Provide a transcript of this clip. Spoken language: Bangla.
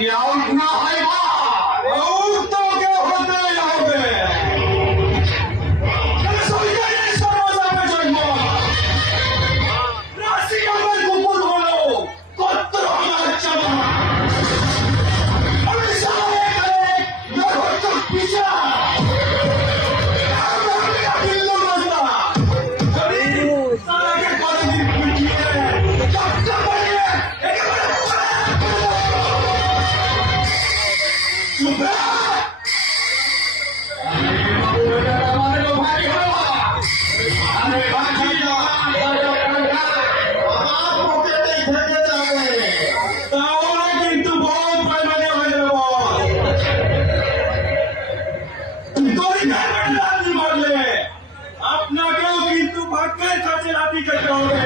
যদি আউট না হয় আউট তোকে হতেই হবে। সরকারের সর্বসামে জন্ম রাশি আমার কুকুর হলো কত আমার চামা। আমি সামনে গেলে জগৎ পিছা আপনাকেও কিন্তু ভাগ্যের কাছে রাতি যেতে হবে।